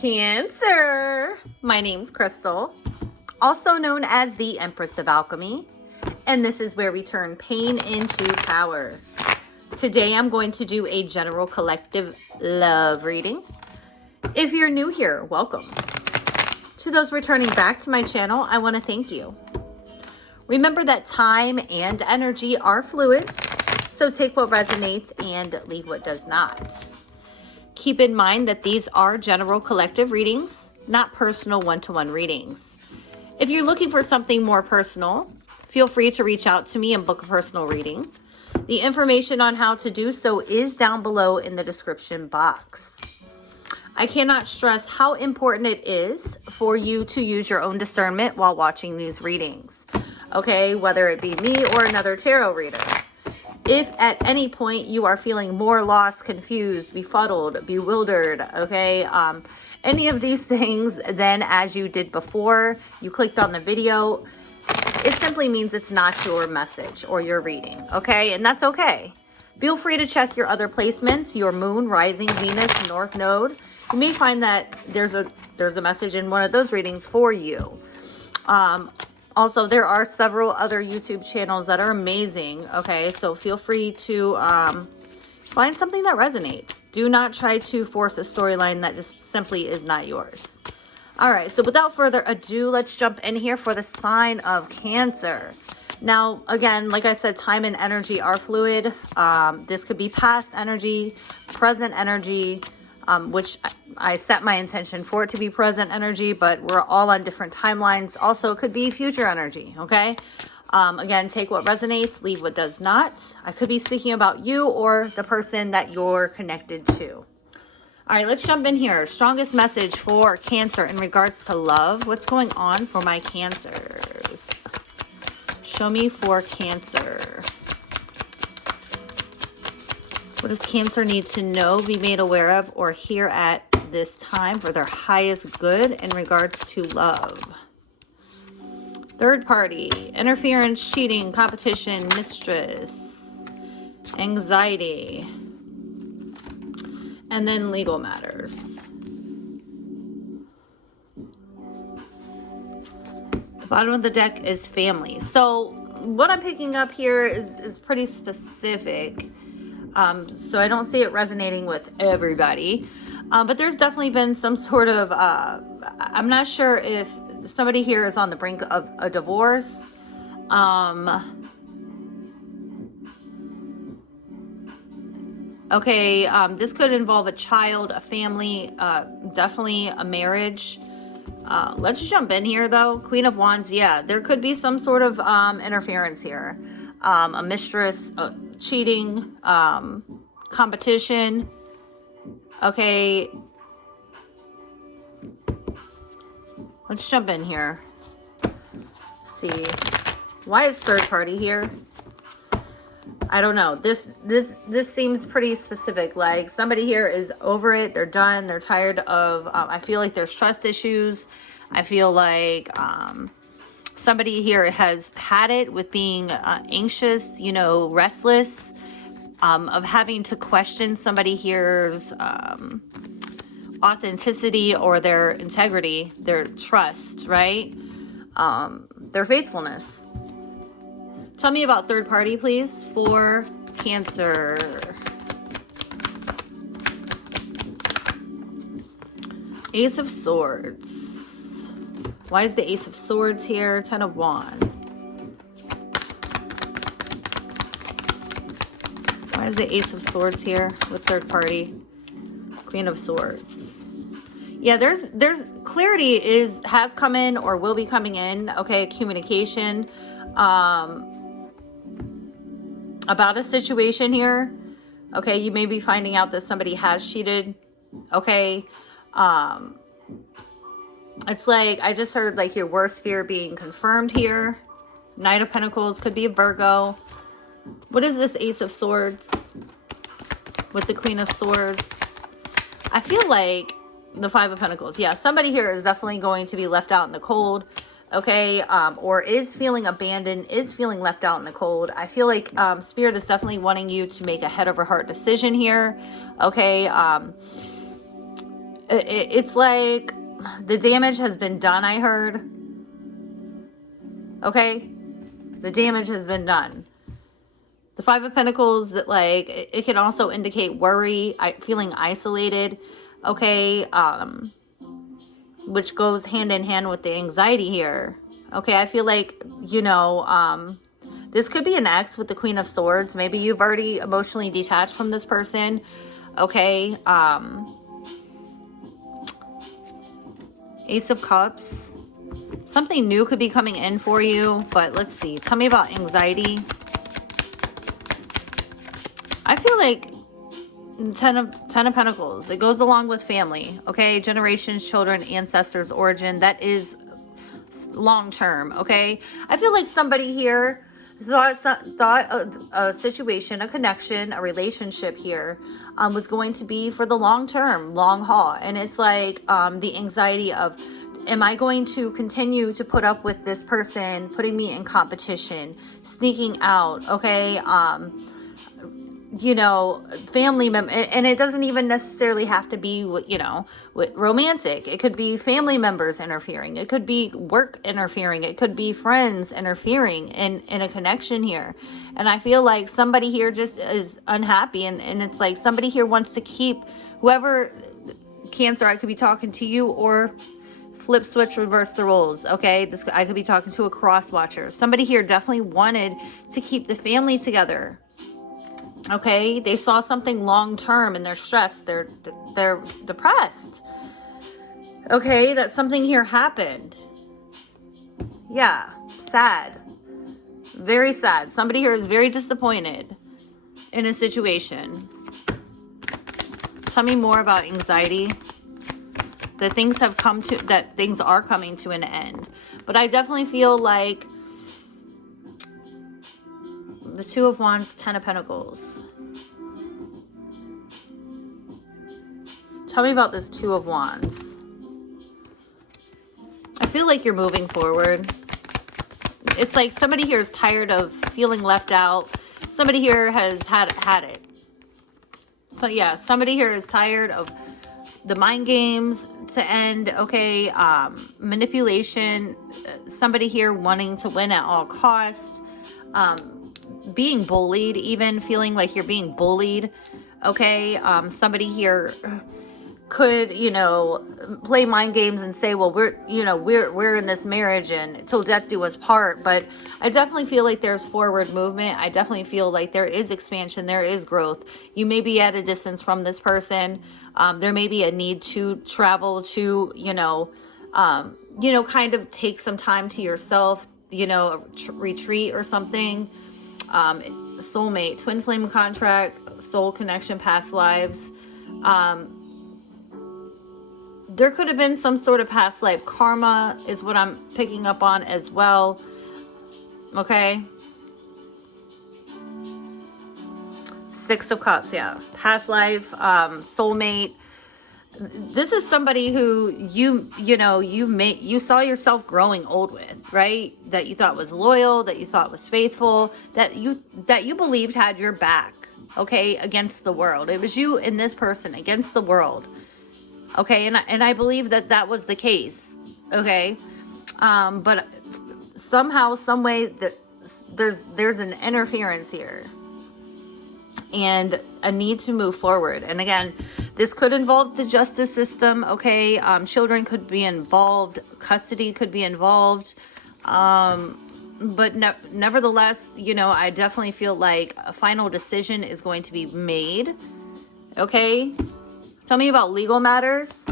Cancer. My name's Crystal, also known as the Empress of Alchemy, and this is where we turn pain into power. Today I'm going to do a general collective love reading. If you're new here, welcome. To those returning back to my channel, I want to thank you. Remember that time and energy are fluid, so take what resonates and leave what does not. Keep in mind that these are general collective readings, not personal one-to-one readings. If you're looking for something more personal, feel free to reach out to me and book a personal reading. The information on how to do so is down below in the description box. I cannot stress how important it is for you to use your own discernment while watching these readings. Okay, whether it be me or another tarot reader. If at any point you are feeling more lost, confused, befuddled, bewildered, okay, any of these things than as you did before you clicked on the video, it simply means it's not your message or your reading, okay? And that's okay. Feel free to check your other placements, your moon, rising, Venus, north node. You may find that there's a message in one of those readings for you. Also, there are several other YouTube channels that are amazing, okay? So feel free to find something that resonates. Do not try to force a storyline that just simply is not yours. All right, so without further ado, let's jump in here for the sign of Cancer. Now, again, like I said, time and energy are fluid. This could be past energy, present energy, which I set my intention for it to be present energy, but we're all on different timelines. Also, it could be future energy, okay? Again, take what resonates, leave what does not. I could be speaking about you or the person that you're connected to. All right, let's jump in here. Strongest message for Cancer in regards to love. What's going on for my Cancers? Show me for Cancer. What does Cancer need to know, be made aware of, or hear at this time for their highest good in regards to love? Third party, interference, cheating, competition, mistress, anxiety, and then legal matters. The bottom of the deck is family. So what I'm picking up here is pretty specific. So I don't see it resonating with everybody, but there's definitely been some sort of, I'm not sure if somebody here is on the brink of a divorce. Okay, this could involve a child, a family, definitely a marriage. Let's jump in here though. Queen of Wands, yeah, there could be some sort of interference here. A mistress, cheating, competition. Okay, let's jump in here. Let's see, why is third party here? I don't know. This seems pretty specific. Like somebody here is over it. They're done. They're tired of. I feel like there's trust issues. I feel like somebody here has had it with being anxious, you know, restless, of having to question somebody here's authenticity or their integrity, their trust, right? Their faithfulness. Tell me about third party, please, for Cancer. Ace of Swords. Why is the Ace of Swords here? Ten of Wands. Why is the Ace of Swords here with third party? Queen of Swords. Yeah, there's clarity has come in or will be coming in. Okay, communication about a situation here. Okay, you may be finding out that somebody has cheated. Okay, it's like I just heard like your worst fear being confirmed here. Knight of Pentacles could be a Virgo. What is this Ace of Swords with the Queen of Swords? I feel like the Five of Pentacles. Yeah, somebody here is definitely going to be left out in the cold. Okay, or is feeling abandoned, is feeling left out in the cold. I feel like Spirit is definitely wanting you to make a head over heart decision here. Okay, It's like the damage has been done, I heard. Okay? The damage has been done. The Five of Pentacles, that like, it can also indicate worry, feeling isolated. Okay? Which goes hand in hand with the anxiety here. Okay, I feel like, you know, this could be an ex with the Queen of Swords. Maybe you've already emotionally detached from this person. Okay, Ace of Cups. Something new could be coming in for you, but let's see. Tell me about anxiety. I feel like Ten of Pentacles. It goes along with family, okay? Generations, children, ancestors, origin. That is long term, okay? I feel like somebody here thought a situation, a connection, a relationship here was going to be for the long term, long haul. And it's like the anxiety of, am I going to continue to put up with this person putting me in competition, sneaking out, okay? You know, family member, and it doesn't even necessarily have to be, you know, with romantic. It could be family members interfering. It could be work interfering. It could be friends interfering in a connection here. And I feel like somebody here just is unhappy, and it's like somebody here wants to keep whoever, Cancer, I could be talking to you, or flip switch, reverse the roles, okay? This, I could be talking to a cross watcher. Somebody here definitely wanted to keep the family together. Okay, they saw something long term and they're stressed, they're depressed. Okay, that something here happened. Yeah, sad. Very sad. Somebody here is very disappointed in a situation. Tell me more about anxiety. That things have come to, that things are coming to an end. But I definitely feel like the Two of Wands, Ten of Pentacles. Tell me about this Two of Wands. I feel like you're moving forward. It's like somebody here is tired of feeling left out. Somebody here has had it. So yeah, somebody here is tired of the mind games to end, okay? Manipulation. Somebody here wanting to win at all costs. Being bullied, even feeling like you're being bullied, okay? Somebody here could, you know, play mind games and say, well, we're in this marriage and till death do us part. But I definitely feel like there's forward movement. I definitely feel like there is expansion, there is growth. You may be at a distance from this person. There may be a need to travel to, kind of take some time to yourself, a retreat or something. Soulmate, twin flame contract, soul connection, past lives. There could have been some sort of past life karma is what I'm picking up on as well. Okay. Six of Cups, yeah. Past life, soulmate. This is somebody who you saw yourself growing old with, right? That you thought was loyal, that you thought was faithful, that you believed had your back, okay, against the world. It was you and this person against the world, okay? And I believe that was the case, okay? But somehow, some way, that there's an interference here and a need to move forward. And again, this could involve the justice system, okay? Children could be involved, custody could be involved, but nevertheless, I definitely feel like a final decision is going to be made, okay? Tell me about legal matters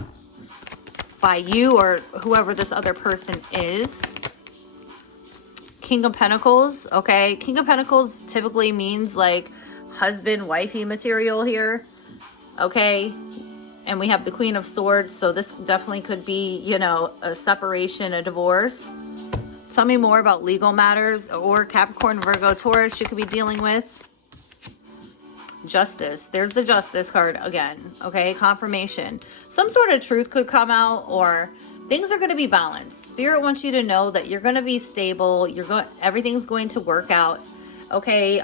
by you or whoever this other person is. King of Pentacles, okay? King of Pentacles typically means like husband, wifey material here, okay? And we have the Queen of Swords, so this definitely could be, a separation, a divorce. Tell me more about legal matters, or Capricorn, Virgo, Taurus you could be dealing with. Justice. There's the Justice card again, okay? Confirmation. Some sort of truth could come out, or things are going to be balanced. Spirit wants you to know that you're going to be stable. Everything's going to work out. Okay,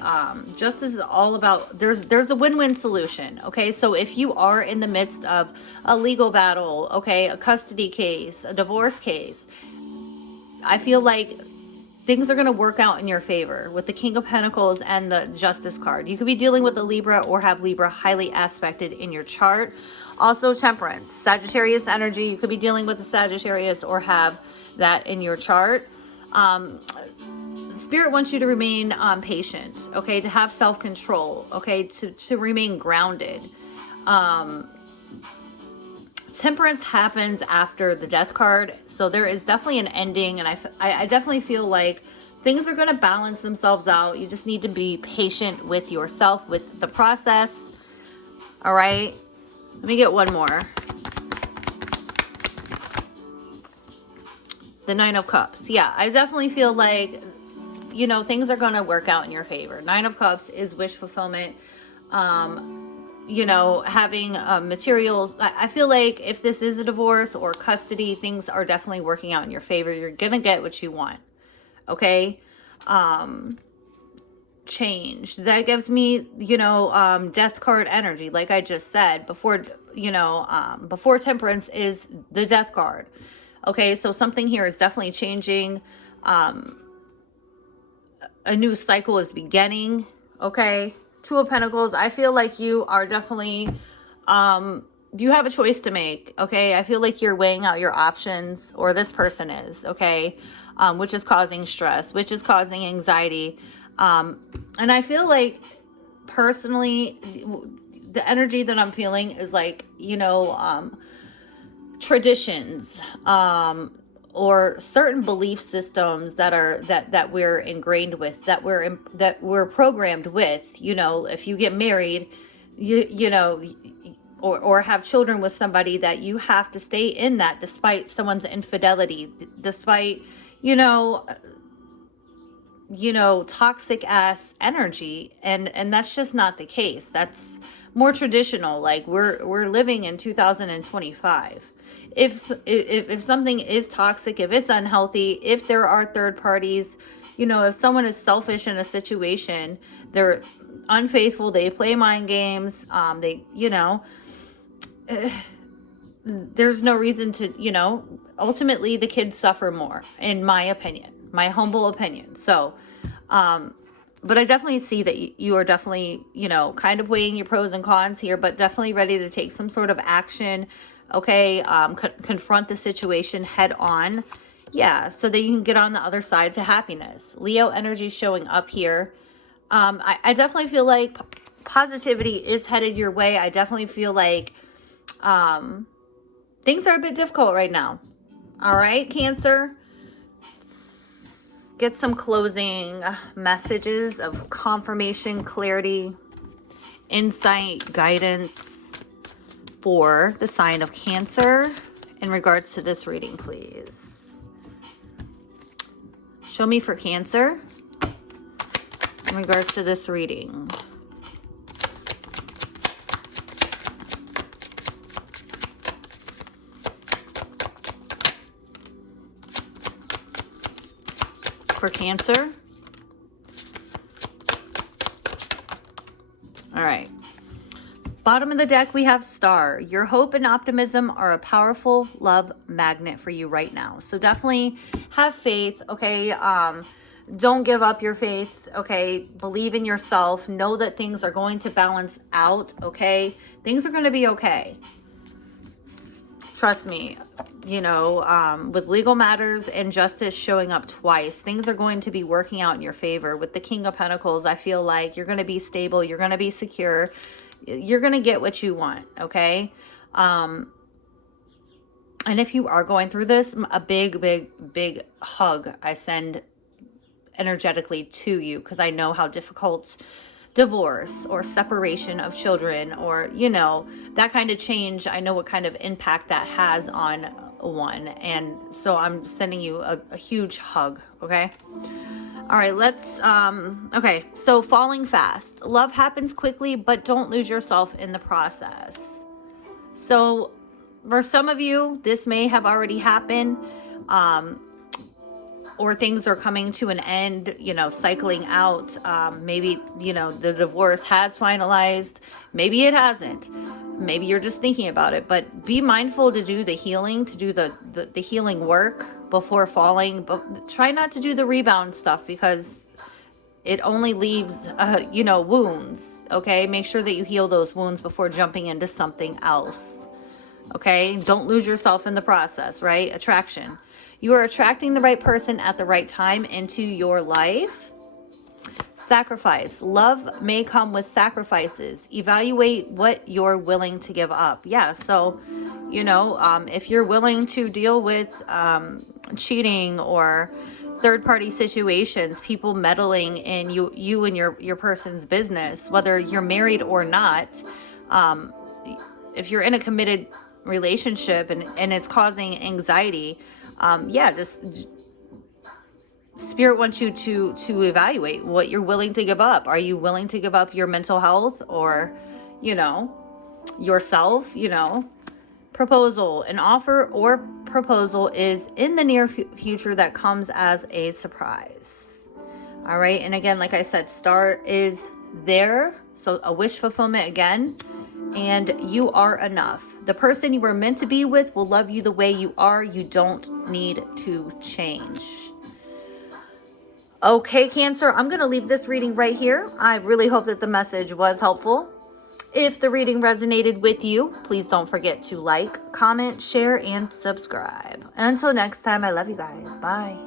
justice is all about, there's a win-win solution. Okay, so if you are in the midst of a legal battle, okay, a custody case, a divorce case, I feel like things are going to work out in your favor with the King of Pentacles and the Justice card. You could be dealing with a Libra or have Libra highly aspected in your chart. Also Temperance, Sagittarius energy. You could be dealing with the Sagittarius or have that in your chart. Spirit wants you to remain patient, okay, to have self-control, okay, to remain grounded. Temperance happens after the Death card, so there is definitely an ending, and I definitely feel like things are going to balance themselves out. You just need to be patient with yourself, with the process. All right, let me get one more. The Nine of Cups. Yeah, I definitely feel like, you know, things are going to work out in your favor. Nine of Cups is wish fulfillment. You know, having materials. I feel like if this is a divorce or custody, things are definitely working out in your favor. You're going to get what you want. Okay. Change. That gives me, you know, Death card energy. Like I just said before, you know, before Temperance is the Death card. Okay. So something here is definitely changing. A new cycle is beginning. Okay. Two of Pentacles. I feel like you are definitely, you have a choice to make. Okay. I feel like you're weighing out your options, or this person is. Okay. Which is causing stress, which is causing anxiety. And I feel like personally, the energy that I'm feeling is like, you know, traditions, or certain belief systems that are that we're ingrained with, that we're programmed with. You know, if you get married, you know, or have children with somebody, that you have to stay in that despite someone's infidelity, despite, you know, toxic ass energy. And that's just not the case. That's more traditional. Like we're living in 2025. If something is toxic, if it's unhealthy, if there are third parties, you know, if someone is selfish in a situation, they're unfaithful, they play mind games, they, you know, there's no reason to, you know, ultimately the kids suffer more, in my opinion, my humble opinion. So, but I definitely see that you are definitely, you know, kind of weighing your pros and cons here, but definitely ready to take some sort of action. Okay. Confront the situation head on. Yeah. So that you can get on the other side to happiness. Leo energy showing up here. I definitely feel like positivity is headed your way. I definitely feel like, things are a bit difficult right now. All right, Cancer. Let's get some closing messages of confirmation, clarity, insight, guidance for the sign of Cancer in regards to this reading, please. Show me for Cancer in regards to this reading. For Cancer. All right. Bottom of the deck, we have Star. Your hope and optimism are a powerful love magnet for you right now. So definitely have faith, okay? Don't give up your faith, okay? Believe in yourself. Know that things are going to balance out, okay? Things are going to be okay. Trust me, you know, with legal matters and justice showing up twice, things are going to be working out in your favor. With the King of Pentacles, I feel like you're going to be stable. You're going to be secure. You're going to get what you want, okay? And if you are going through this, a big, big, big hug I send energetically to you, because I know how difficult divorce or separation of children, or, you know, that kind of change, I know what kind of impact that has on one. And so I'm sending you a huge hug, okay? All right, let's, okay, so falling fast. Love happens quickly, but don't lose yourself in the process. So for some of you, this may have already happened, or things are coming to an end, you know, cycling out. Maybe, you know, the divorce has finalized. Maybe it hasn't. Maybe you're just thinking about it, but be mindful to do the healing, to do the healing work before falling. But try not to do the rebound stuff, because it only leaves, you know, wounds. Okay. Make sure that you heal those wounds before jumping into something else. Okay. Don't lose yourself in the process, right? Attraction. You are attracting the right person at the right time into your life. Sacrifice. Love may come with sacrifices. Evaluate what you're willing to give up. Yeah. So, you know, if you're willing to deal with cheating or third-party situations, people meddling in you and your person's business, whether you're married or not, if you're in a committed relationship and it's causing anxiety, yeah, just Spirit wants you to evaluate what you're willing to give up. Are you willing to give up your mental health, or, you know, yourself? You know, proposal. An offer or proposal is in the near future that comes as a surprise. All right. And again, like I said, star is there. So a wish fulfillment again. And you are enough. The person you were meant to be with will love you the way you are. You don't need to change. Okay, Cancer, I'm going to leave this reading right here. I really hope that the message was helpful. If the reading resonated with you, please don't forget to like, comment, share, and subscribe. Until next time, I love you guys. Bye.